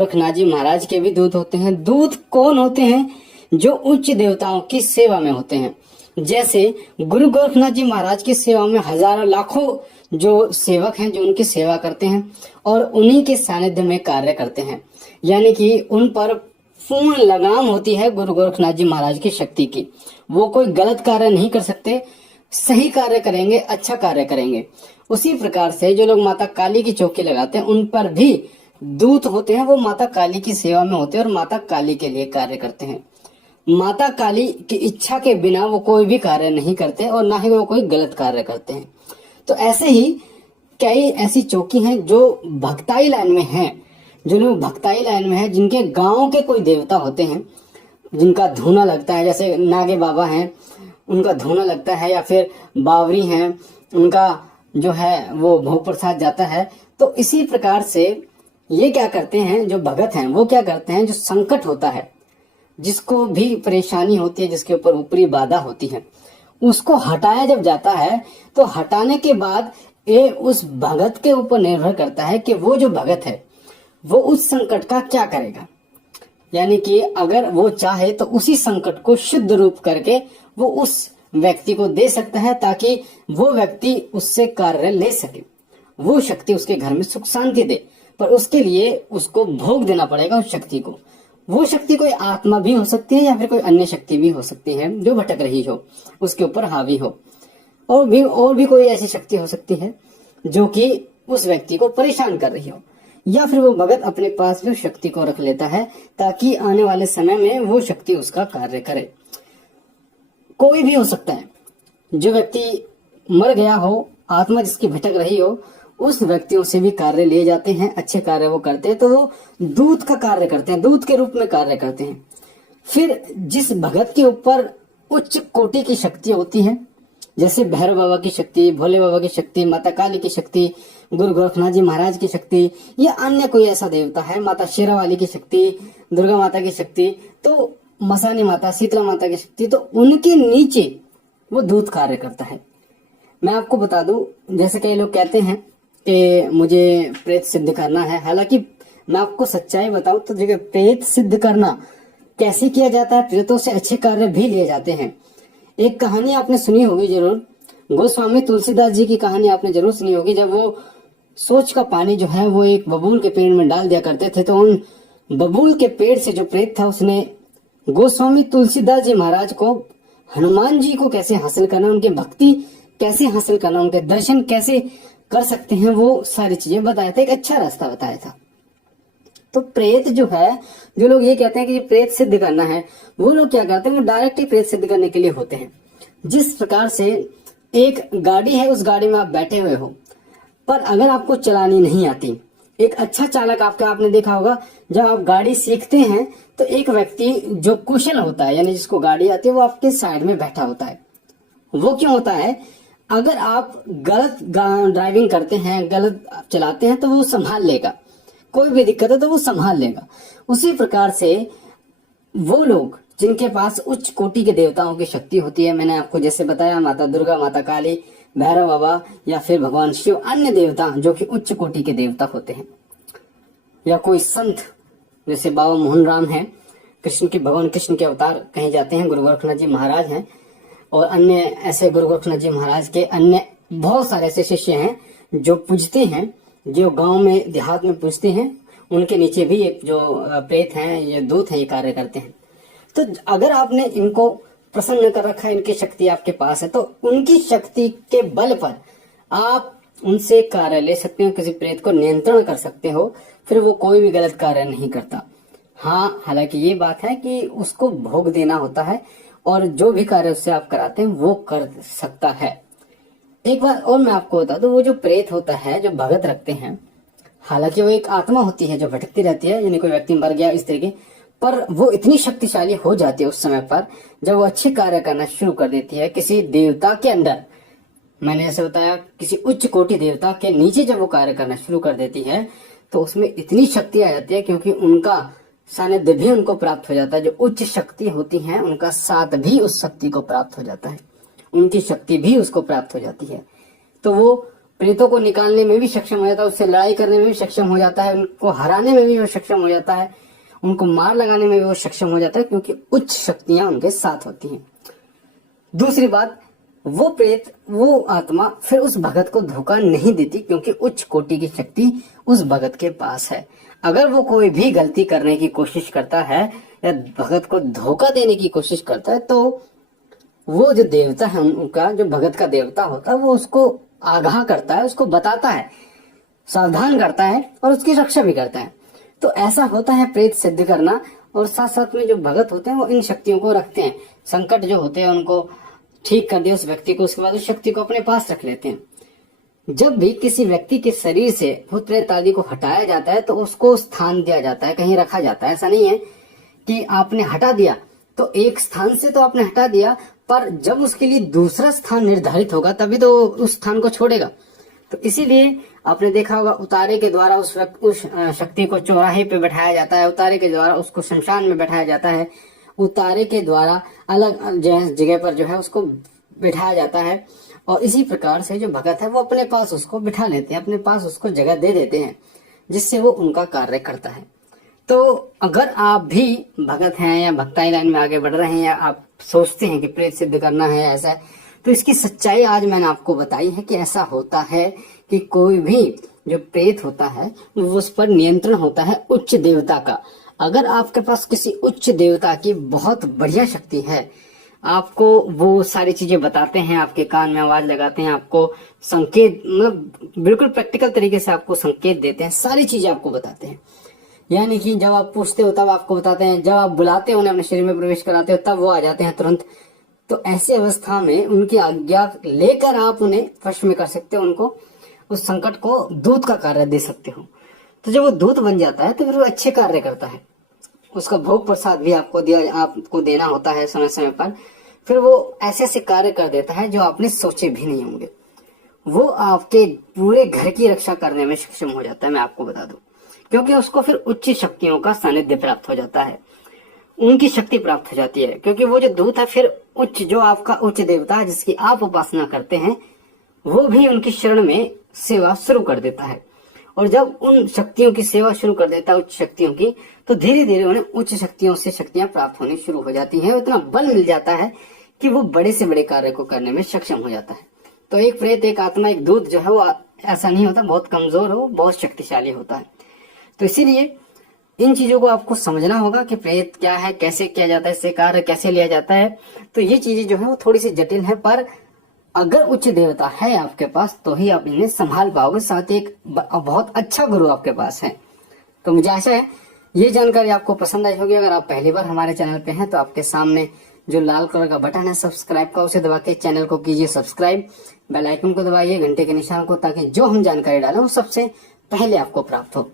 गोरखनाथ जी महाराज के भी दूत होते हैं। दूत कौन होते हैं? जो उच्च देवताओं की सेवा में होते हैं। जैसे गुरु गोरखनाथ जी महाराज की सेवा में हजारों लाखों जो सेवक हैं जो उनकी सेवा करते हैं और उन्हीं के सानिध्य में कार्य करते हैं, यानी कि उन पर पूर्ण लगाम होती है गुरु गोरखनाथ जी महाराज की शक्ति की। वो कोई गलत कार्य नहीं कर सकते, सही कार्य करेंगे, अच्छा कार्य करेंगे। उसी प्रकार से जो लोग माता काली की चौकी लगाते हैं उन पर भी दूत होते हैं। वो माता काली की सेवा में होते हैं और माता काली के लिए कार्य करते हैं। माता काली की इच्छा के बिना वो कोई भी कार्य नहीं करते और ना ही वो कोई गलत कार्य करते हैं। तो ऐसे ही कई ऐसी चौकी हैं जो भक्ताई लाइन में हैं। जो लोग भक्ताई लाइन में हैं, जिनके गांव के कोई देवता होते हैं, जिनका धूना लगता है, जैसे नागे बाबा हैं उनका धूना लगता है, या फिर बावरी हैं उनका जो है वो भोग प्रसाद जाता है। तो इसी प्रकार से ये क्या करते हैं, जो भगत हैं वो क्या करते हैं, जो संकट होता है, जिसको भी परेशानी होती है, जिसके ऊपर ऊपरी बाधा होती है, उसको हटाया जब जाता है तो हटाने के बाद ये उस भगत के ऊपर निर्भर करता है कि वो जो भगत है वो उस संकट का क्या करेगा। यानी कि अगर वो चाहे तो उसी संकट को शुद्ध रूप करके वो उस व्यक्ति को दे सकता है, ताकि वो व्यक्ति उससे कार्य ले सके, वो शक्ति उसके घर में सुख शांति दे। पर उसके लिए उसको भोग देना पड़ेगा उस शक्ति को। वो शक्ति कोई आत्मा भी हो सकती है या फिर कोई अन्य शक्ति भी हो सकती है जो भटक रही हो, उसके ऊपर हावी हो, और भी कोई ऐसी शक्ति हो सकती है जो कि उस व्यक्ति को परेशान कर रही हो, या फिर वो भगत अपने पास भी शक्ति को रख लेता है ताकि आने वाले समय में वो शक्ति उसका कार्य करे। कोई भी हो सकता है, जो व्यक्ति मर गया हो, आत्मा जिसकी भटक रही हो, उस व्यक्तियों से भी कार्य लिए जाते हैं, अच्छे कार्य वो करते हैं, तो वो दूत का कार्य करते हैं, दूत के रूप में कार्य करते हैं। फिर जिस भगत के ऊपर उच्च कोटि की शक्ति होती है, जैसे भैरव बाबा की शक्ति, भोले बाबा की शक्ति, माता काली की शक्ति, गुरु गोरखनाथ जी महाराज की शक्ति, या अन्य कोई ऐसा देवता है, माता शेरावाली की शक्ति, दुर्गा माता की शक्ति, तो मसानी माता, शीतला माता की शक्ति, तो उनके नीचे वो दूत कार्य करता है। मैं आपको बता दूं, जैसे कई लोग कहते हैं कि मुझे प्रेत सिद्ध करना है, हालांकि मैं आपको सच्चाई बताऊं तो देखिए, प्रेत सिद्ध करना कैसे किया जाता है, प्रेतों से अच्छे कार्य भी लिए जाते हैं। एक कहानी आपने सुनी होगी जरूर, गोस्वामी तुलसीदास जी की कहानी आपने जरूर सुनी होगी। जब वो सोच का पानी जो है वो एक बबूल के पेड़ में डाल दिया करते थे, तो उन बबूल के पेड़ से जो प्रेत था उसने गोस्वामी तुलसीदास जी महाराज को हनुमान जी को कैसे हासिल करना, उनकी भक्ति कैसे हासिल करना, उनके दर्शन कैसे कर सकते हैं, वो सारी चीजें बताया था, एक अच्छा रास्ता बताया था। तो प्रेत जो है, जो लोग ये कहते हैं कि प्रेत सिद्ध करना है, वो लोग क्या करते हैं, वो डायरेक्ट ही प्रेत सिद्ध करने के लिए होते हैं। जिस प्रकार से एक गाड़ी है, उस गाड़ी में आप बैठे हुए हो, पर अगर आपको चलानी नहीं आती, एक अच्छा चालक आपने देखा होगा, जब आप गाड़ी सीखते हैं तो एक व्यक्ति जो कुशल होता है, यानी जिसको गाड़ी आती है, वो आपके साइड में बैठा होता है। वो क्यों होता है? अगर आप गलत ड्राइविंग करते हैं, गलत चलाते हैं, तो वो संभाल लेगा, कोई भी दिक्कत है तो वो संभाल लेगा। उसी प्रकार से वो लोग जिनके पास उच्च कोटि के देवताओं की शक्ति होती है, मैंने आपको जैसे बताया, माता दुर्गा, माता काली, भैरव बाबा, या फिर भगवान शिव, अन्य देवता जो कि उच्च कोटि के देवता होते हैं, या कोई संत जैसे बाबा मोहन राम है, भगवान कृष्ण के अवतार कहे जाते हैं, गुरु गोरखनाथ जी महाराज हैं, और अन्य ऐसे गुरु गोरखनाथ जी महाराज के अन्य बहुत सारे ऐसे शिष्य हैं जो पूजते हैं, जो गांव में देहात में पूजते हैं। उनके नीचे भी एक जो प्रेत हैं, ये दूत हैं, ये कार्य करते हैं। तो अगर आपने इनको प्रसन्न कर रखा है, इनकी शक्ति आपके पास है, तो उनकी शक्ति के बल पर आप उनसे कार्य ले सकते हो, किसी प्रेत को नियंत्रण कर सकते हो, फिर वो कोई भी गलत कार्य नहीं करता। हाँ, हालांकि ये बात है कि उसको भोग देना होता है, और जो भी कार्य उससे आप कराते हैं वो कर सकता है। एक बात और मैं आपको बता दूं, वो जो प्रेत होता है, जो भगत रखते हैं, हालांकि वो एक आत्मा होती है जो भटकती रहती है, यानी कोई व्यक्ति मर गया इस तरीके, पर वो इतनी शक्तिशाली हो जाती है उस समय पर जब वो अच्छे कार्य करना शुरू कर देती है किसी देवता के अंदर। मैंने ऐसे बताया, किसी उच्च कोटि देवता के नीचे जब वो कार्य करना शुरू कर देती है तो उसमें इतनी शक्ति आ जाती है, क्योंकि उनका सानिध्य भी उनको प्राप्त हो जाता है। जो उच्च शक्ति होती है उनका साथ भी उस शक्ति को प्राप्त हो जाता है, उनकी शक्ति भी उसको प्राप्त हो जाती है। तो वो प्रेतों को निकालने में भी सक्षम हो जाता है, उससे लड़ाई करने में भी सक्षम हो जाता है, उनको हराने में भी वो सक्षम हो जाता है, उनको मार लगाने में भी वो सक्षम हो जाता है, क्योंकि उच्च शक्तियां उनके साथ होती हैं। दूसरी बात, वो प्रेत, वो आत्मा फिर उस भगत को धोखा नहीं देती, क्योंकि उच्च कोटि की शक्ति उस भगत के पास है। अगर वो कोई भी गलती करने की कोशिश करता है या भगत को धोखा देने की कोशिश करता है, तो वो जो देवता है उनका, जो भगत का देवता होता है, वो उसको आगाह करता है, उसको बताता है, सावधान करता है और उसकी रक्षा भी करता है। तो ऐसा होता है प्रेत सिद्ध करना। और साथ साथ में जो भगत होते हैं वो इन शक्तियों को रखते हैं, संकट जो होते हैं उनको ठीक कर दिया उस व्यक्ति को, उसके बाद उस शक्ति को अपने पास रख लेते हैं। जब भी किसी व्यक्ति के शरीर से भूत प्रेत आदि को हटाया जाता है तो उसको स्थान दिया जाता है, कहीं रखा जाता है। ऐसा नहीं है कि आपने हटा दिया तो एक स्थान से तो आपने हटा दिया, पर जब उसके लिए दूसरा स्थान निर्धारित होगा तभी तो उस स्थान को छोड़ेगा। तो इसीलिए आपने देखा होगा उतारे के द्वारा उस शक्ति को चौराहे पे बैठाया जाता है, उतारे के द्वारा उसको शमशान में बैठाया जाता है, उतारे के द्वारा अलग जगह पर जो है उसको बिठाया जाता है। और इसी प्रकार से जो भगत है वो अपने पास उसको बिठा लेते हैं, अपने पास उसको जगह दे देते हैं, जिससे वो उनका कार्य करता है। तो अगर आप भी भगत हैं या भक्ताई लाइन में आगे बढ़ रहे हैं, या आप सोचते हैं कि प्रेत सिद्ध करना है ऐसा है, तो इसकी सच्चाई आज मैंने आपको बताई है कि ऐसा होता है कि कोई भी जो प्रेत होता है वो उस पर नियंत्रण होता है उच्च देवता का। अगर आपके पास किसी उच्च देवता की बहुत बढ़िया शक्ति है, आपको वो सारी चीजें बताते हैं, आपके कान में आवाज लगाते हैं, आपको संकेत, मतलब बिल्कुल प्रैक्टिकल तरीके से आपको संकेत देते हैं, सारी चीजें आपको बताते हैं। यानी कि जब आप पूछते हो तब आपको बताते हैं, जब आप बुलाते हो उन्हें अपने शरीर में प्रवेश कराते हो तब वो आ जाते हैं तुरंत। तो ऐसी अवस्था में उनकी आज्ञा लेकर आप उन्हें वश में कर सकते हो, उनको उस संकट को दूत का कार्य दे सकते हो। तो जब वो दूत बन जाता है तो फिर वो अच्छे कार्य करता है, उसका भोग प्रसाद भी आपको देना होता है समय समय पर। फिर वो ऐसे ऐसे कार्य कर देता है जो आपने सोचे भी नहीं होंगे। वो आपके पूरे घर की रक्षा करने में सक्षम हो जाता है, मैं आपको बता दूं, क्योंकि उसको फिर उच्च शक्तियों का सानिध्य प्राप्त हो जाता है, उनकी शक्ति प्राप्त हो जाती है। क्योंकि वो जो दूत है फिर उच्च, जो आपका उच्च देवता है जिसकी आप उपासना करते हैं, वो भी उनकी शरण में सेवा शुरू कर देता है। और जब उन शक्तियों की सेवा शुरू कर देता है, उच्च शक्तियों की, तो धीरे धीरे उन्हें उच्च शक्तियों से शक्तियां प्राप्त होनी शुरू हो जाती हैं। इतना बल मिल जाता है कि वो बड़े से बड़े कार्य को करने में सक्षम हो जाता है। तो एक प्रेत, एक आत्मा, एक दूत जो है वो ऐसा नहीं होता बहुत कमजोर हो, बहुत शक्तिशाली होता है। तो इसीलिए इन चीजों को आपको समझना होगा कि प्रेत क्या है, कैसे किया जाता है, इससे कार्य कैसे लिया जाता है। तो ये चीजें जो है वो थोड़ी सी जटिल है, पर अगर उच्च देवता है आपके पास तो ही आप इन्हें संभाल पाओगे, साथ ही एक बहुत अच्छा गुरु आपके पास है। तो मुझे आशा है ये जानकारी आपको पसंद आई होगी। अगर आप पहली बार हमारे चैनल पे हैं तो आपके सामने जो लाल कलर का बटन है सब्सक्राइब का, उसे दबा के चैनल को कीजिए सब्सक्राइब, बेल आइकन को दबाइए, घंटे के निशान को, ताकि जो हम जानकारी डालें वो सबसे पहले आपको प्राप्त हो।